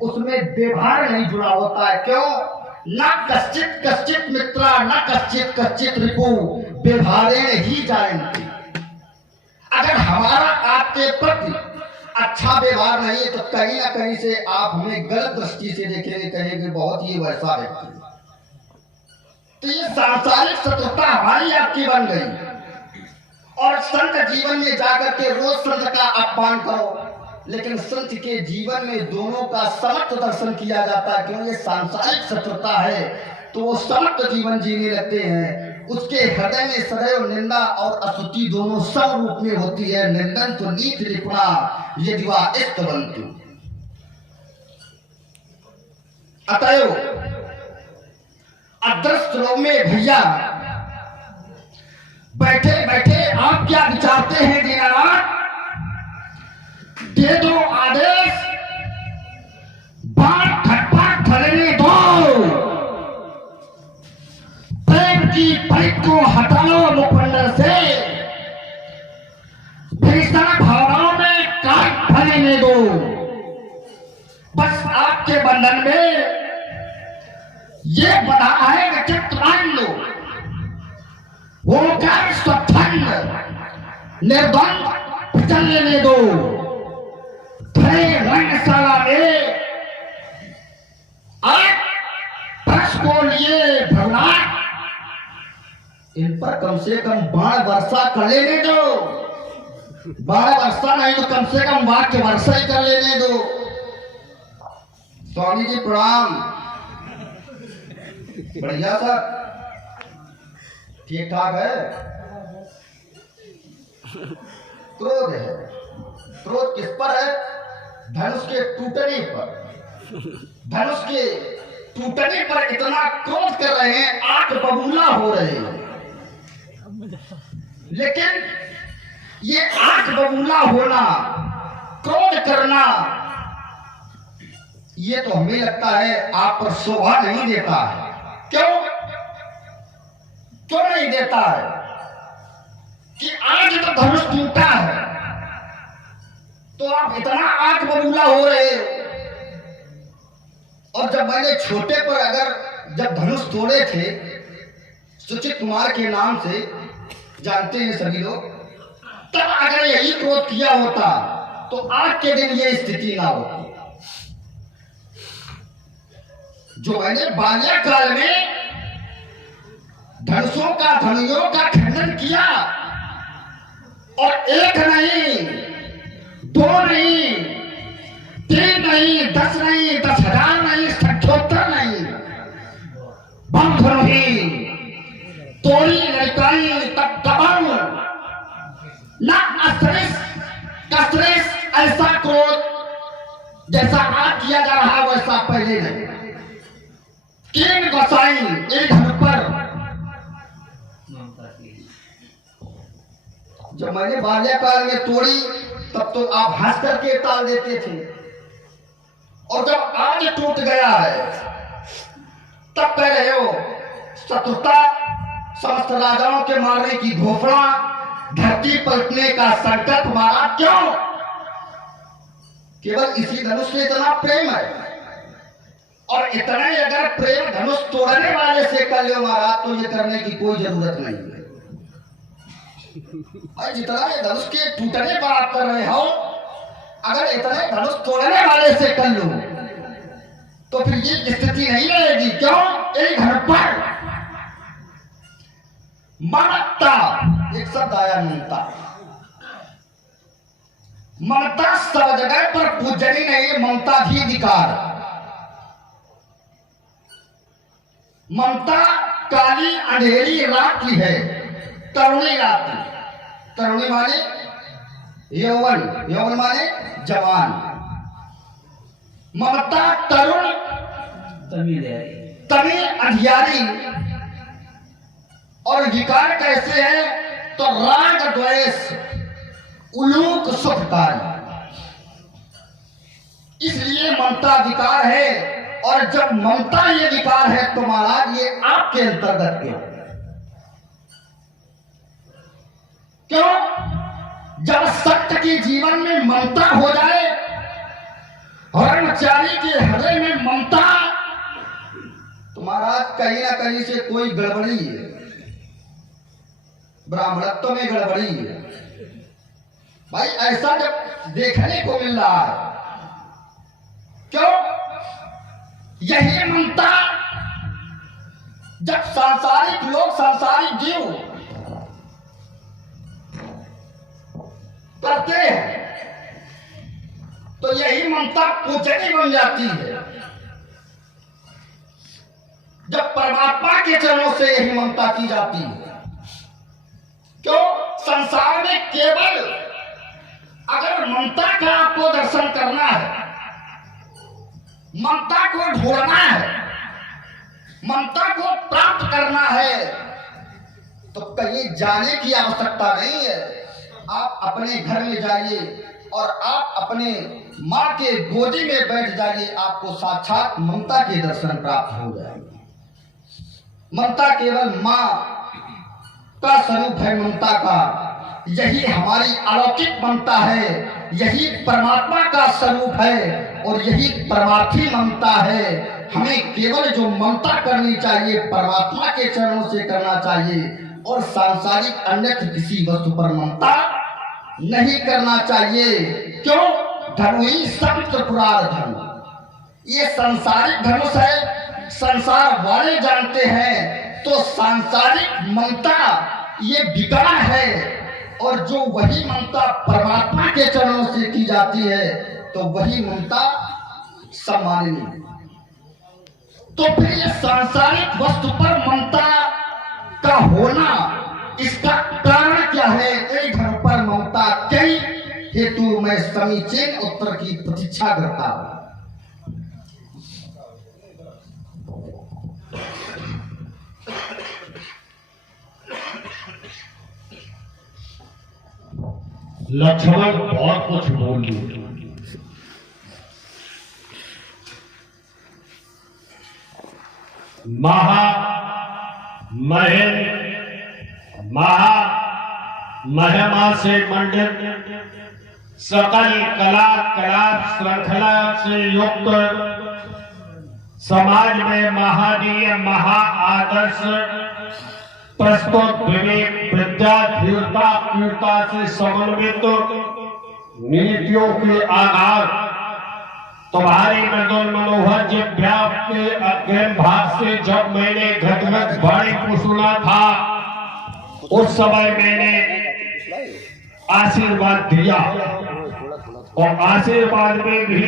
उसमें व्यवहार नहीं जुड़ा होता है। क्यों? न कश्चित कश्चित मित्रा न कश्चित कश्चित रिपु व्यवहारेण ही जायन्ते। अगर हमारा आपके प्रति अच्छा व्यवहार नहीं है तो कहीं ना कहीं से आप हमें गलत दृष्टि से देखेंगे, कहेंगे बहुत ही वैसा व्यक्ति। तो ये सांसारिक शत्रुता हमारी आपकी बन गई। और संत जीवन में जाकर के रोज संत का अपमान करो, लेकिन संत के जीवन में दोनों का समर्थ दर्शन किया जाता है। क्यों? ये सांसारिक शत्रुता है तो वो समर्थ जीवन जीने लगते हैं। उसके हृदय में सदैव निंदा और अस्तुति दोनों सब रूप में होती है। निंदन तो नीच निपुणा यदि वा इष्टवन्तु। अतएव अदृश्य लोक में भैया बैठे बैठे आप क्या विचारते हैं दीनानाथ? दे दो आदेश, बाण खटपट खड़ने दो, प्रेम की पलिक को हटा लो मुखमंडल से, भीषण भावनाओं में काट फैलने दो। बस आपके बंधन में ये बधा है कि चित्त मान लो, वो कर स्वच्छंद निर्द्वंद चल लेने दो। भरे रंगशाला में आप प्रश्न को लिए भगवान, इन पर कम से कम बाण वर्षा कर लेने दो। बाण वर्षा नहीं तो कम से कम वाक्य वर्षा ही कर लेने दो। स्वामी जी प्रणाम। बढ़िया सर, ठीक ठाक है। क्रोध है, क्रोध किस पर है? धनुष के टूटने पर। धनुष के टूटने पर इतना क्रोध कर रहे हैं, आंख बबूला हो रहे हैं। लेकिन ये आंख बबूला होना, क्रोध करना, ये तो हमें लगता है आप पर शोभा नहीं देता है। क्यों? क्यों नहीं देता है? कि आज तो धनुष टूटा है तो आप इतना आंख बबूला हो रहे हो। और जब मैंने छोटे पर अगर जब धनुष तोड़े थे सुचित कुमार के नाम से, जानते हैं सभी लोग, तब अगर यही क्रोध किया होता तो आज के दिन ये स्थिति ना होती। जो मैंने बाल्यकाल में धनुषों का धनुयों का खंडन किया, और एक नहीं, दो नहीं, तीन नहीं, 10 नहीं, 10,000 नहीं, 70 नहीं, बम धनुही तोड़ी लड़काई तब दबाऊ न असरिस कसरिस। ऐसा क्रोध जैसा आज किया जा रहा वैसा पहले नहीं। किंग गोसाई एक धनुष पर, जब मैंने बाल्यकाल में तोड़ी तब तो आप हंस करके टाल देते थे, और जब आज टूट गया है तब कह रहे हो शत्रुता, समस्त राजाओं के मारने की घोषणा, धरती पलटने का संकल्प मारा। क्यों? केवल इसी धनुष से इतना प्रेम है, और इतना ही अगर प्रेम धनुष तोड़ने वाले से कर लो महाराज तो ये करने की कोई जरूरत नहीं है। जितना ये धनुष के टूटने पर आप कर रहे हो, अगर इतने धनुष तोड़ने वाले से कर लो तो फिर ये स्थिति नहीं रहेगी। क्यों? एक घर पर ममता, एक शब्द आया ममता। ममता सब जगह पर पूजनी नहीं, ममता भी विकार। ममता काली अंधेरी रात्रि है, तरुणी रात्रि। तरुणी माने यौवन, यौवन माने जवान। ममता तरुण, तमी अंधियारी। और विकार कैसे है? तो राग द्वेष उलूक सुखकारी। इसलिए ममता विकार है। और जब ममता ये विकार है तो महाराज ये आपके अंतर्गत क्यों? क्यों? जब सत्य के जीवन में ममता हो जाए, हरण ब्रह्मचारी के हृदय में ममता, तो महाराज कहीं ना कहीं से कोई गड़बड़ी है, ब्राह्मणत्व में गड़बड़ी है भाई। ऐसा जब देखने को मिल रहा है, क्यों? यही ममता जब सांसारिक लोग, सांसारिक जीव करते हैं, तो यही ममता पूजनी बन जाती है। जब परमात्मा के चरणों से यही ममता की जाती है, क्यों? संसार में केवल अगर ममता का आपको दर्शन करना है, ममता को ढूंढना है, ममता को प्राप्त करना है, तो कहीं जाने की आवश्यकता नहीं है। आप अपने घर में जाइए और आप अपने माँ के गोदी में बैठ जाइए, आपको साक्षात ममता के दर्शन प्राप्त हो जाएंगे। ममता केवल माँ का स्वरूप है, ममता का। यही हमारी अलौकिक ममता है, यही परमात्मा का स्वरूप है और यही परमार्थी ममता है। हमें केवल जो ममता करनी चाहिए परमात्मा के चरणों से करना चाहिए और सांसारिक अन्यत्र किसी वस्तु पर ममता नहीं करना चाहिए। क्यों? धर्म ही सब त्रिपुरार धर्म, ये सांसारिक धनुष है, संसार वाले जानते हैं। तो सांसारिक ममता ये विकार है, और जो वही ममता परमात्मा के चरणों से की जाती है तो वही ममता सम्माननीय। तो फिर ये सांसारिक वस्तु पर ममता का होना, इसका कारण क्या है? कई धर्म पर ममता कई हेतु मैं समीचीन उत्तर की प्रतीक्षा करता हूं। लक्ष्मण बहुत कुछ बोल दिए। महिमा से मंडित, सकल कला श्रृंखला से युक्त, समाज में महनीय महा आदर्श प्रस्तुत, विवेक विद्या धीरता से समन्वित नीतियों के आधार तुम्हारी मृदुल मनोहर जिह्वा के अज्ञान भाग से जब मैंने घटघट वाणी को सुना था, उस समय मैंने आशीर्वाद दिया और आशीर्वाद में भी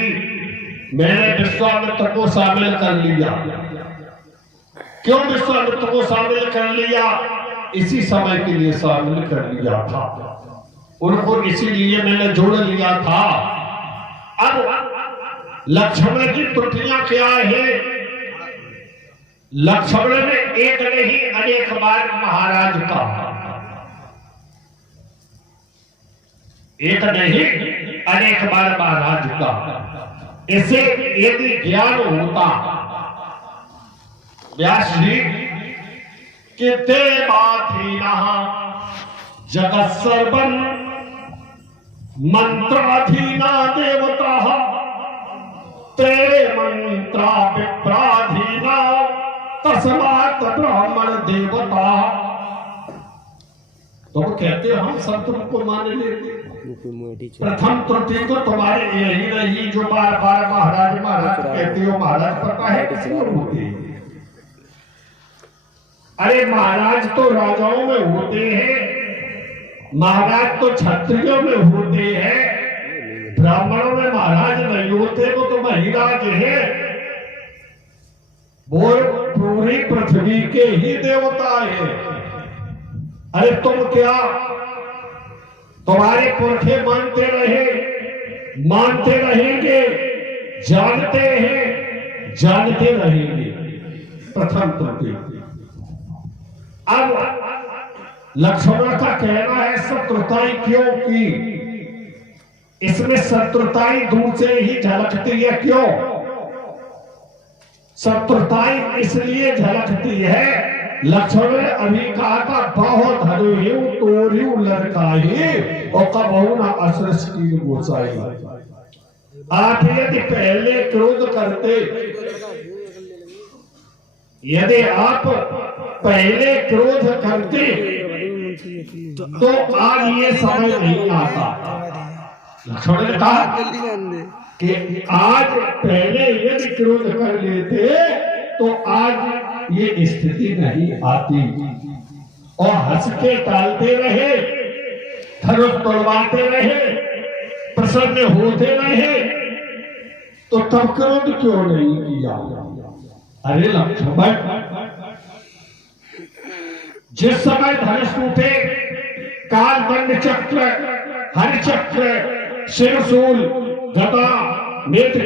मैंने विश्वामित्र को शामिल कर लिया। क्यों विश्वामित्र को शामिल कर लिया? इसी समय के लिए शामिल कर लिया था, उनको इसीलिए मैंने जोड़ लिया था। अब लक्ष्मण की त्रुटियां क्या है? लक्ष्मण ने एक नहीं अनेक बार महाराज का, एक नहीं अनेक बार महाराज का, इसे यदि ज्ञान होता व्यास जी कि देवाधीना जगत सर्वं मंत्राधीना देवता ते मंत्रा विप्राधीना तस्मात् ब्राह्मण देवता। तो कहते हम सब तुमको मान लेते। प्रथम त्रुटि तो तुम्हारे यही रही जो बार बार महाराज महाराज कहते हो। महाराज पता है किसी और होते हैं? अरे महाराज तो राजाओं में होते हैं, महाराज तो क्षत्रियों में होते हैं, ब्राह्मणों में महाराज नहीं होते। वो तो महिराज है, वो पूरी पृथ्वी के ही देवता है। अरे तुम क्या, तुम्हारे पुरखे मानते रहे, मानते रहेंगे, जानते हैं, जानते रहेंगे। प्रथम त्रुटि। अब लक्ष्मण का कहना है शत्रुताई क्यों की? इसमें शत्रुताई दूर से ही झलकती है। क्यों शत्रुताई इसलिए झलकती है? लक्ष्मण ने अभी कहा था बहुत हरियु तोरियु लड़काई और कबहू ना असरस की गोसाई। आप यदि पहले क्रोध करते, यदि आप पहले क्रोध करते तो आज ये समय नहीं आता। लक्ष्मण ने कहा कि आज पहले यदि क्रोध कर लेते तो आज ये स्थिति नहीं आती। और हंसते टालते रहे, धनुष तोड़वाते रहे, प्रसन्न होते रहे, तो तब क्रोध क्यों नहीं किया? अरे लक्ष्मण, जिस समय धनुष टूटे, काल दंड चक्र, हर चक्र, शिरशूल, गदा, नेत्र